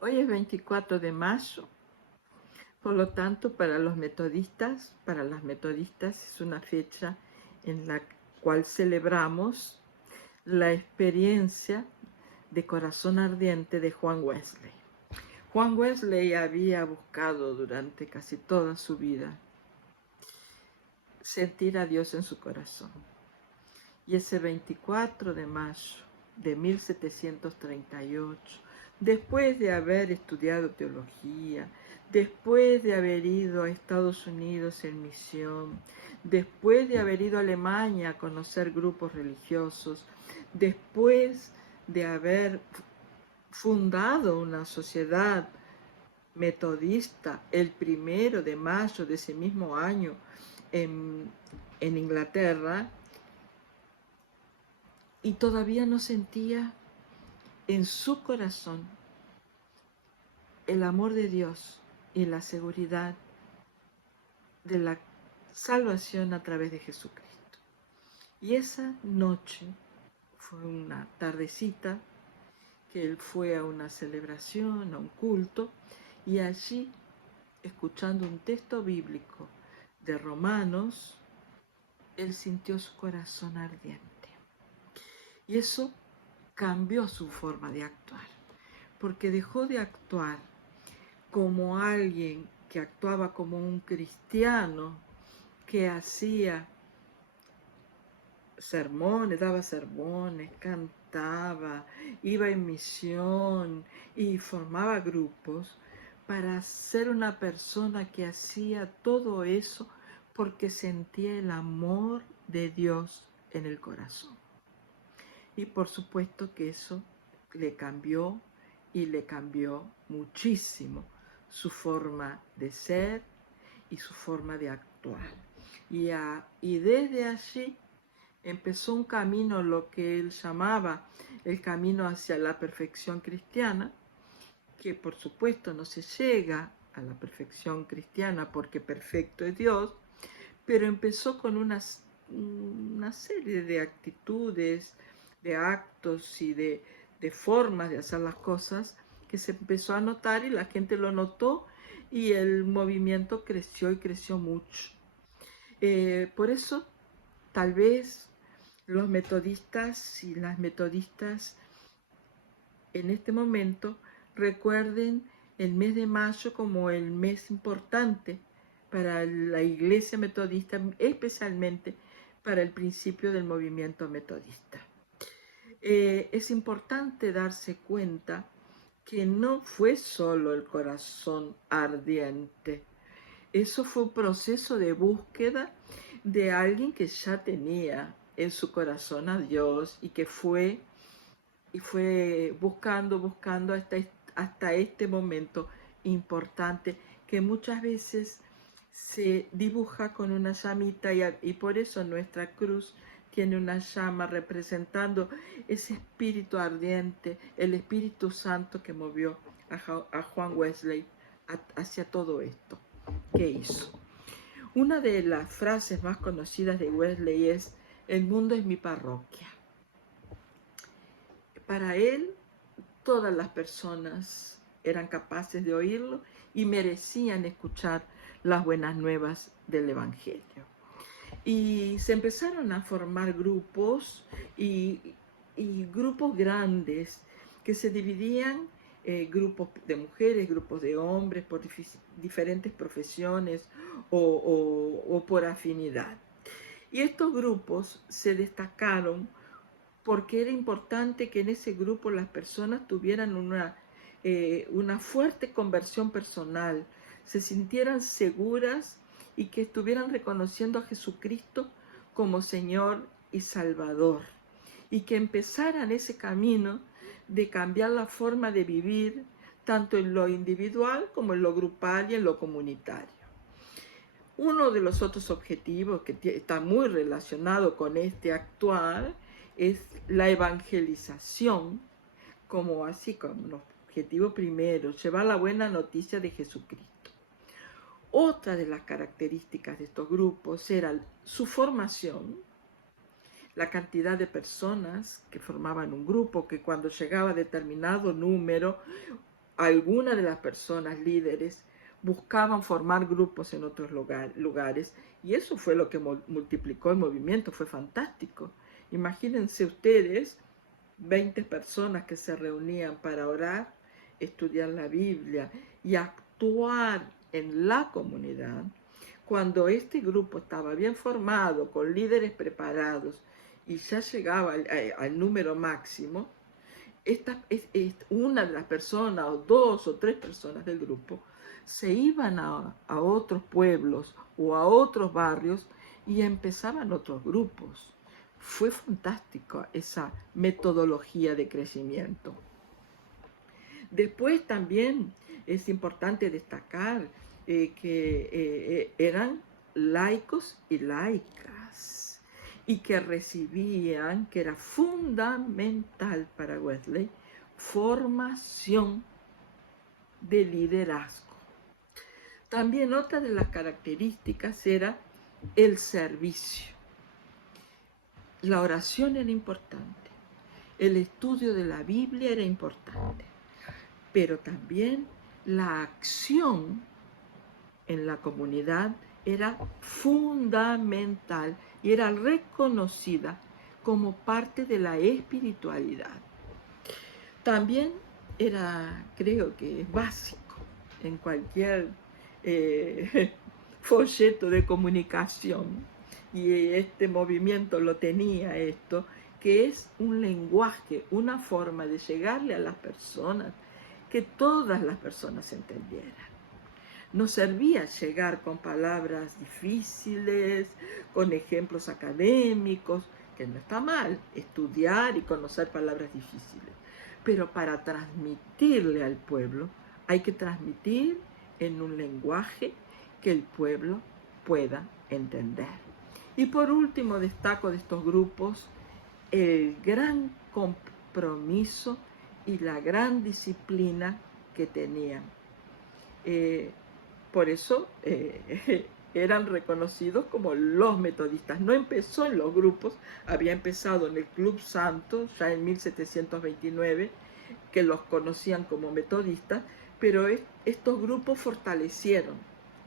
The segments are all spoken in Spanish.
Hoy es 24 de mayo, por lo tanto, para los metodistas, para las metodistas es una fecha en la cual celebramos la experiencia de corazón ardiente de Juan Wesley. Juan Wesley había buscado durante casi toda su vida sentir a Dios en su corazón. Y ese 24 de mayo de 1738, después de haber estudiado teología, después de haber ido a Estados Unidos en misión, después de haber ido a Alemania a conocer grupos religiosos, después de haber fundado una sociedad metodista el 1 de mayo de ese mismo año en Inglaterra, y todavía no sentía en su corazón el amor de Dios y la seguridad de la salvación a través de Jesucristo. Y esa noche fue una tardecita que él fue a una celebración, a un culto, y allí, escuchando un texto bíblico de Romanos, él sintió su corazón ardiente. Y eso cambió su forma de actuar, porque dejó de actuar como alguien que actuaba como un cristiano que hacía sermones, daba sermones, cantaba, iba en misión y formaba grupos, para ser una persona que hacía todo eso porque sentía el amor de Dios en el corazón. Y por supuesto que eso le cambió, y le cambió muchísimo su forma de ser y su forma de actuar. Y desde allí empezó un camino, lo que él llamaba el camino hacia la perfección cristiana, que por supuesto no se llega a la perfección cristiana porque perfecto es Dios, pero empezó con una serie de actitudes, de actos y de formas de hacer las cosas que se empezó a notar, y la gente lo notó, y el movimiento creció y creció mucho. Por eso, tal vez los metodistas y las metodistas en este momento recuerden el mes de mayo como el mes importante para la Iglesia Metodista, especialmente para el principio del movimiento metodista. Es importante darse cuenta que no fue solo el corazón ardiente. Eso fue un proceso de búsqueda de alguien que ya tenía en su corazón a Dios, y que fue buscando hasta este momento importante, que muchas veces se dibuja con una llamita, y por eso nuestra cruz tiene una llama representando ese espíritu ardiente, el Espíritu Santo que movió a Juan Wesley hacia todo esto que hizo. Una de las frases más conocidas de Wesley es: el mundo es mi parroquia. Para él, todas las personas eran capaces de oírlo y merecían escuchar las buenas nuevas del Evangelio. Y se empezaron a formar grupos, y grupos grandes que se dividían, grupos de mujeres, grupos de hombres, por diferentes profesiones o por afinidad. Y estos grupos se destacaron porque era importante que en ese grupo las personas tuvieran una fuerte conversión personal, se sintieran seguras y que estuvieran reconociendo a Jesucristo como Señor y Salvador, y que empezaran ese camino de cambiar la forma de vivir, tanto en lo individual como en lo grupal y en lo comunitario. Uno de los otros objetivos que está muy relacionado con este actual es la evangelización, como un objetivo primero, llevar la buena noticia de Jesucristo. Otra de las características de estos grupos era su formación, la cantidad de personas que formaban un grupo, que cuando llegaba a determinado número, algunas de las personas líderes buscaban formar grupos en otros lugares y eso fue lo que multiplicó el movimiento, fue fantástico. Imagínense ustedes 20 personas que se reunían para orar, estudiar la Biblia y actuar en la comunidad. Cuando este grupo estaba bien formado, con líderes preparados y ya llegaba al número máximo, una de las personas o dos o tres personas del grupo se iban a otros pueblos o a otros barrios y empezaban otros grupos. Fue fantástico esa metodología de crecimiento. Después también es importante destacar que eran laicos y laicas y que recibían, que era fundamental para Wesley, formación de liderazgo. También otra de las características era el servicio. La oración era importante, el estudio de la Biblia era importante, pero también la acción en la comunidad era fundamental y era reconocida como parte de la espiritualidad. También era, creo que es básico en cualquier folleto de comunicación, y este movimiento lo tenía esto, que es un lenguaje, una forma de llegarle a las personas, que todas las personas entendieran. No servía llegar con palabras difíciles, con ejemplos académicos, que no está mal, estudiar y conocer palabras difíciles. Pero para transmitirle al pueblo, hay que transmitir en un lenguaje que el pueblo pueda entender. Y por último, destaco de estos grupos el gran compromiso y la gran disciplina que tenían. Por eso eran reconocidos como los metodistas. No empezó en los grupos, había empezado en el Club Santo, ya en 1729, que los conocían como metodistas, pero estos grupos fortalecieron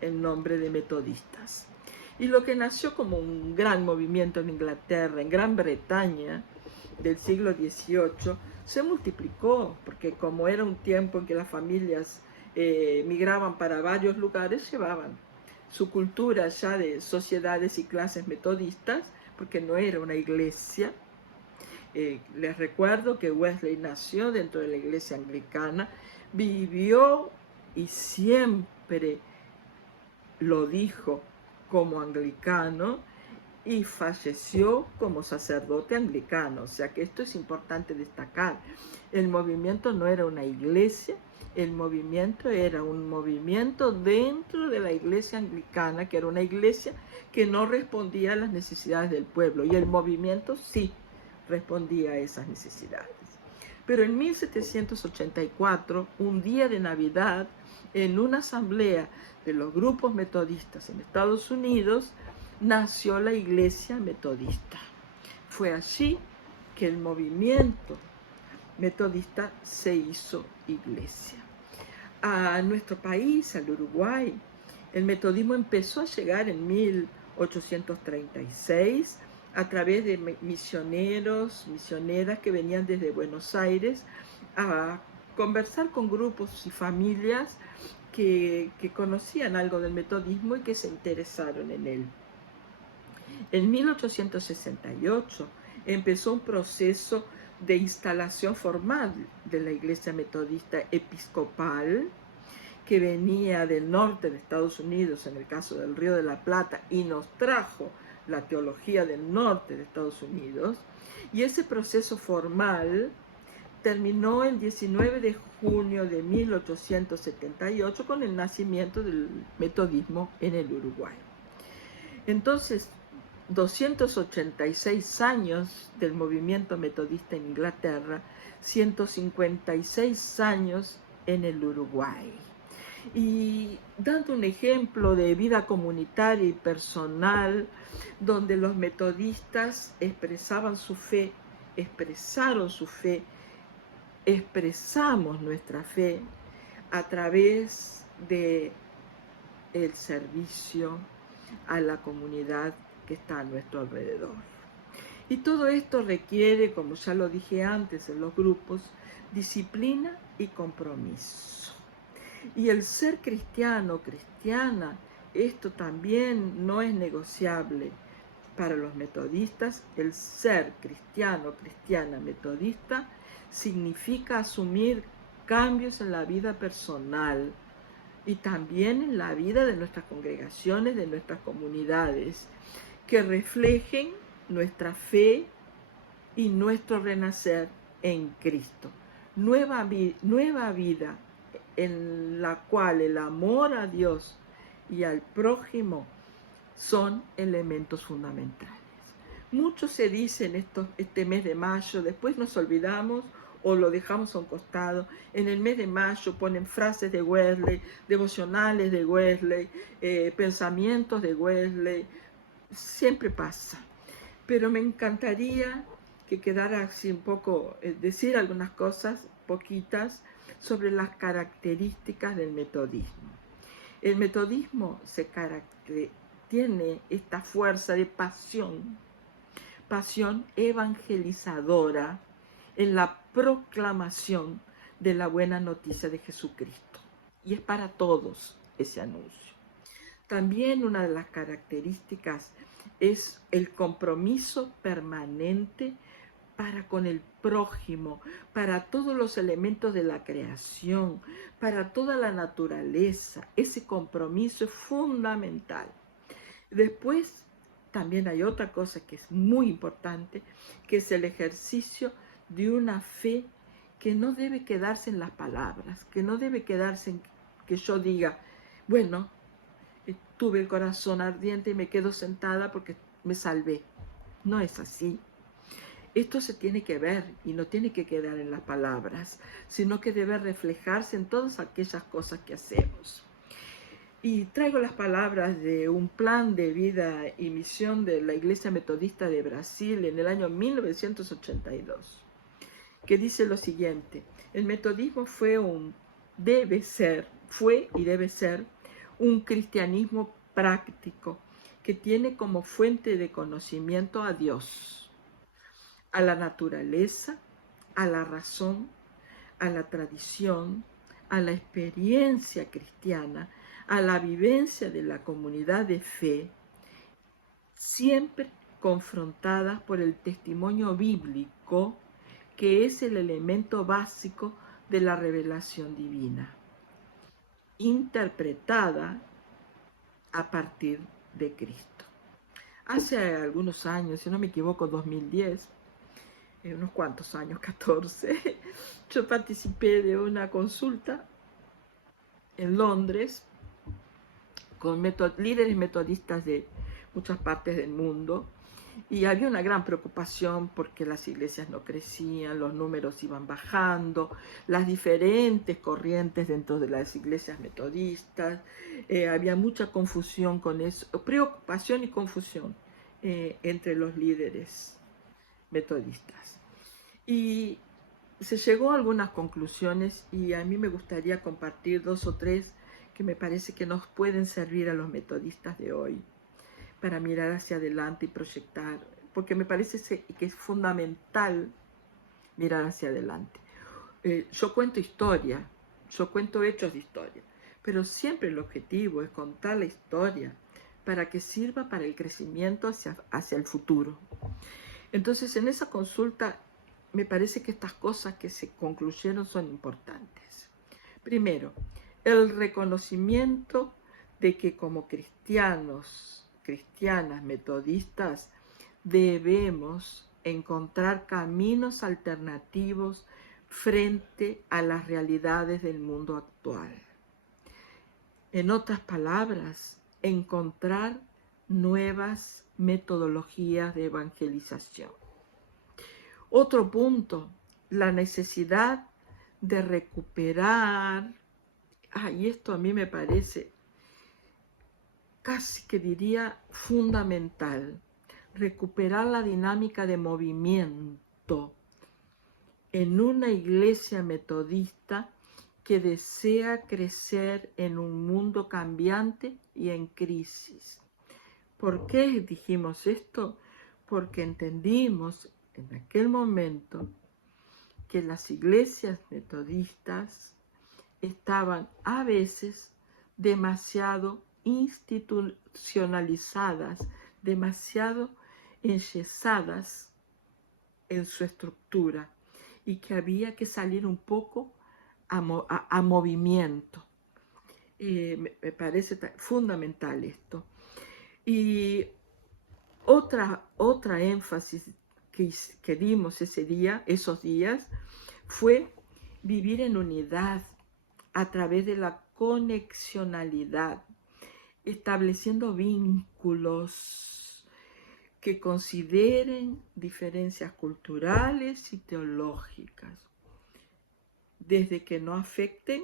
el nombre de metodistas. Y lo que nació como un gran movimiento en Inglaterra, en Gran Bretaña, del siglo XVIII, se multiplicó, porque como era un tiempo en que las familias migraban para varios lugares, llevaban su cultura ya de sociedades y clases metodistas, porque no era una iglesia. Les recuerdo que Wesley nació dentro de la iglesia anglicana, vivió y siempre lo dijo como anglicano y falleció como sacerdote anglicano. O sea que esto es importante destacar. El movimiento no era una iglesia, el movimiento era un movimiento dentro de la iglesia anglicana, que era una iglesia que no respondía a las necesidades del pueblo, y el movimiento sí respondía a esas necesidades. Pero en 1784, un día de Navidad, en una asamblea de los grupos metodistas en Estados Unidos, nació la iglesia metodista. Fue allí que el movimiento metodista se hizo iglesia. A nuestro país, al Uruguay, el metodismo empezó a llegar en 1836 a través de misioneros, misioneras que venían desde Buenos Aires a conversar con grupos y familias que conocían algo del metodismo y que se interesaron en él. En 1868 empezó un proceso de instalación formal de la Iglesia Metodista Episcopal, que venía del norte de Estados Unidos, en el caso del Río de la Plata, y nos trajo la teología del norte de Estados Unidos. Y ese proceso formal terminó el 19 de junio de 1878 con el nacimiento del metodismo en el Uruguay. Entonces, 286 años del movimiento metodista en Inglaterra, 156 años en el Uruguay. Y dando un ejemplo de vida comunitaria y personal, donde los metodistas expresaban su fe, expresaron su fe, expresamos nuestra fe, a través de el servicio a la comunidad que está a nuestro alrededor. Y todo esto requiere, como ya lo dije antes en los grupos, disciplina y compromiso. Y el ser cristiano, cristiana, esto también no es negociable. Para los metodistas, el ser cristiano, cristiana, metodista, significa asumir cambios en la vida personal y también en la vida de nuestras congregaciones, de nuestras comunidades, que reflejen nuestra fe y nuestro renacer en Cristo. Nueva vida en la cual el amor a Dios y al prójimo son elementos fundamentales. Mucho se dice en este mes de mayo, después nos olvidamos o lo dejamos a un costado. En el mes de mayo ponen frases de Wesley, devocionales de Wesley, pensamientos de Wesley, siempre pasa. Pero me encantaría que quedara así un poco, decir algunas cosas, poquitas, sobre las características del metodismo. El metodismo tiene esta fuerza de pasión evangelizadora en la proclamación de la buena noticia de Jesucristo. Y es para todos ese anuncio. También una de las características es el compromiso permanente para con el prójimo, para todos los elementos de la creación, para toda la naturaleza. Ese compromiso es fundamental. Después, también hay otra cosa que es muy importante, que es el ejercicio de una fe que no debe quedarse en las palabras, que no debe quedarse en que yo diga, bueno, tuve el corazón ardiente y me quedo sentada porque me salvé. No es así. Esto se tiene que ver y no tiene que quedar en las palabras, sino que debe reflejarse en todas aquellas cosas que hacemos. Y traigo las palabras de un plan de vida y misión de la Iglesia Metodista de Brasil en el año 1982, que dice lo siguiente: el metodismo fue y debe ser un cristianismo práctico que tiene como fuente de conocimiento a Dios, a la naturaleza, a la razón, a la tradición, a la experiencia cristiana, a la vivencia de la comunidad de fe, siempre confrontadas por el testimonio bíblico, que es el elemento básico de la revelación divina, interpretada a partir de Cristo. Hace algunos años, si no me equivoco, 2010, unos cuantos años, 14, yo participé de una consulta en Londres con líderes metodistas de muchas partes del mundo, y había una gran preocupación porque las iglesias no crecían, los números iban bajando, las diferentes corrientes dentro de las iglesias metodistas, había mucha confusión con eso, preocupación y confusión entre los líderes metodistas. Y se llegó a algunas conclusiones y a mí me gustaría compartir 2 o 3 que me parece que nos pueden servir a los metodistas de hoy para mirar hacia adelante y proyectar, porque me parece que es fundamental mirar hacia adelante. Yo cuento historia, yo cuento hechos de historia, pero siempre el objetivo es contar la historia para que sirva para el crecimiento hacia el futuro. Entonces, en esa consulta me parece que estas cosas que se concluyeron son importantes. Primero, el reconocimiento de que como cristianas, metodistas, debemos encontrar caminos alternativos frente a las realidades del mundo actual. En otras palabras, encontrar nuevas metodologías de evangelización. Otro punto, la necesidad de recuperar, y esto a mí me parece casi que diría fundamental, recuperar la dinámica de movimiento en una iglesia metodista que desea crecer en un mundo cambiante y en crisis. ¿Por qué dijimos esto? Porque entendimos en aquel momento que las iglesias metodistas estaban a veces demasiado institucionalizadas, demasiado enyesadas en su estructura y que había que salir un poco a movimiento. Me parece fundamental esto. Y otra énfasis que dimos esos días, fue vivir en unidad a través de la conexionalidad, estableciendo vínculos que consideren diferencias culturales y teológicas, desde que no afecten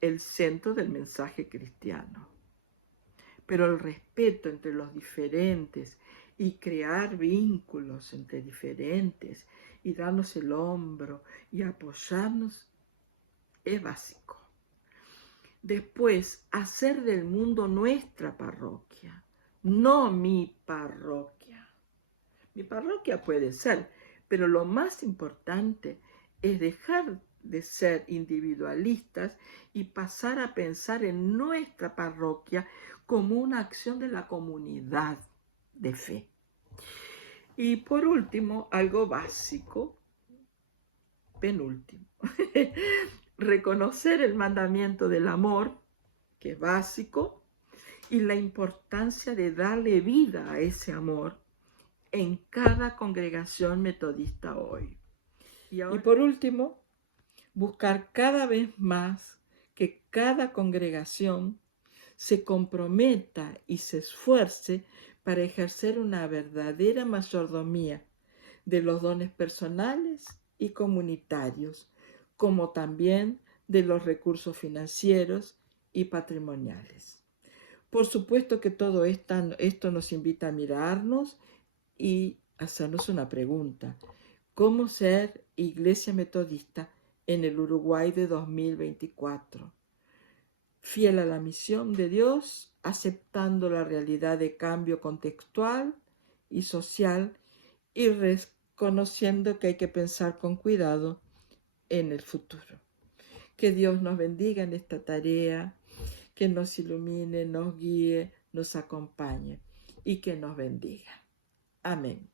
el centro del mensaje cristiano. Pero el respeto entre los diferentes y crear vínculos entre diferentes y darnos el hombro y apoyarnos es básico. Después, hacer del mundo nuestra parroquia, no mi parroquia. Mi parroquia puede ser, pero lo más importante es dejar de ser individualistas y pasar a pensar en nuestra parroquia como una acción de la comunidad de fe. Y por último, algo básico, penúltimo, reconocer el mandamiento del amor, que es básico, y la importancia de darle vida a ese amor en cada congregación metodista hoy. Y por último, buscar cada vez más que cada congregación se comprometa y se esfuerce para ejercer una verdadera mayordomía de los dones personales y comunitarios, como también de los recursos financieros y patrimoniales. Por supuesto que todo esto nos invita a mirarnos y hacernos una pregunta: ¿cómo ser iglesia metodista en el Uruguay de 2024? Fiel a la misión de Dios, aceptando la realidad de cambio contextual y social y reconociendo que hay que pensar con cuidado en el futuro. Que Dios nos bendiga en esta tarea, que nos ilumine, nos guíe, nos acompañe y que nos bendiga. Amén.